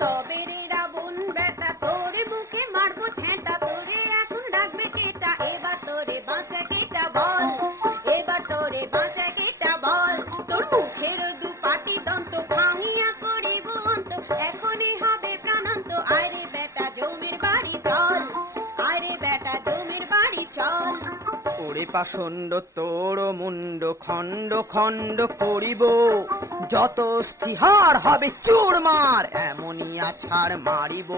তবে রে রাবণ বেটা তোরে বুকে মারবো ছেঁটা, তোরে এখন ডাকবে কেটা, এবার তোরে বাঁচা কেটা বল, এবার তোরে বাঁচা কেটা বল। তোর মুখের দুপাটি দন্ত ভাঙিয়া করিব অন্ত, এখনই হবে প্রাণান্ত। আরে বেটা জমির বাড়ি চল, আরে বেটা জমির বাড়ি চল। ওরে পাষণ্ড তোর মুন্ড খণ্ড খণ্ড করিব, যত স্থিহার হবে চুরমার এমনই আছাড় মারিব।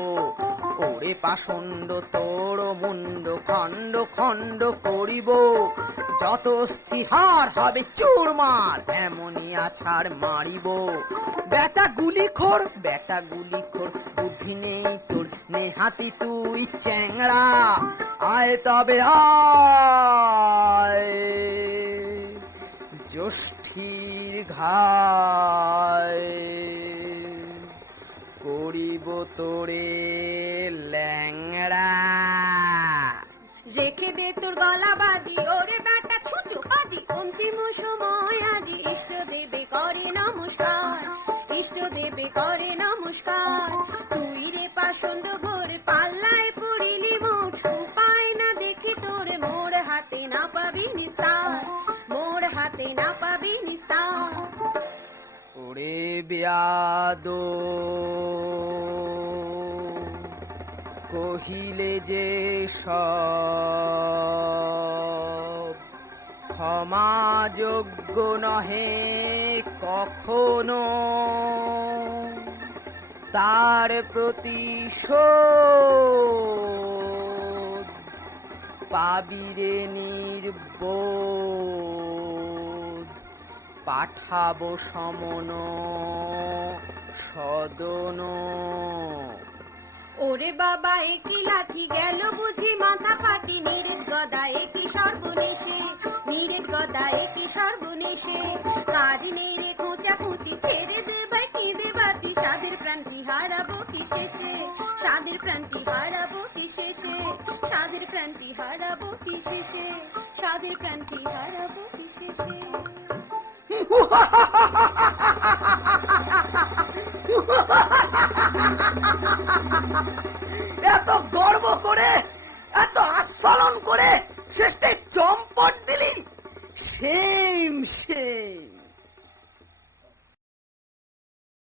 ওরে পাষণ্ড তোর মুন্ড খণ্ড খণ্ড করিব, যত স্থিহার হবে চুরমার এমনই আছাড় মারিব। বেটা গুলিখোর, বেটা গুলিখোর, বুদ্ধি নেই তোর নেহাতি তুই চ্যাংড়া। আয় তবে আয় জ্যৈষ্ঠীর ঘায়, করিব তোরে ল্যাংড়া। রেখে দে তোর গলা বাজি, ওরে বেটা ছুঁচো বাজি, অন্তিম সময় আজি। ইষ্ট দেবে করে নমস্কার, ইষ্ট দেবে করে নমস্কার। তুই রে পাষণ্ড ঘোর পাল্লায় পড়িলি মোট, উপায় না দেখি তোরে মোর হাতে না পাবি নিস্তার, মোর হাতে না পাবি নিস্তার। ওরে বেয়াদো কহিলে যে সব, ক্ষমাযোগ্য নহে কখনো, তার প্রতিশোধ পাবিরে নির্বোধ। পাঠাবো সমন সদন। ওরে বাবা একই লাঠি গেল বুঝি মাথা ফাটি, নিরেট গদা একই সর্বনেশে, নিরেট গদা একই সর্বনেশে। কাজ নেই রে খোঁচা খুঁচি, ছেড়ে দেবাই কেঁদে বাঁচি, সাধের প্রাণটি হারাবো কি শেষে, সাধের প্রাণটি হারাবো কি শেষে, সাধের প্রাণটি হারাবো কি শেষে, সাধের প্রাণটি হারাবো কি শেষে। এত গর্ব করে, এত আস্ফালন করে শেষে চম্পট দিলি। Same same.